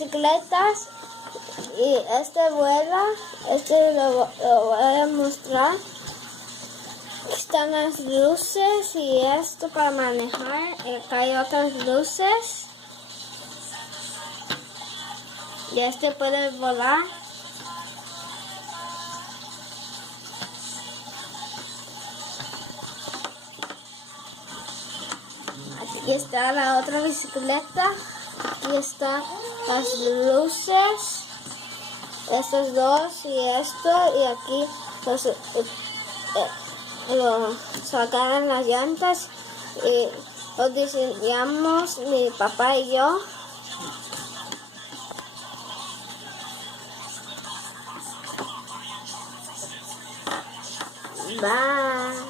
bicicletas y este vuela. Este lo voy a mostrar. Están las luces y esto para manejar. Acá hay otras luces. Y este puede volar. Aquí está la otra bicicleta. Aquí están las luces. Estos dos y esto. Y aquí sacaron las llantas. Y lo diseñamos mi papá y yo. Bye.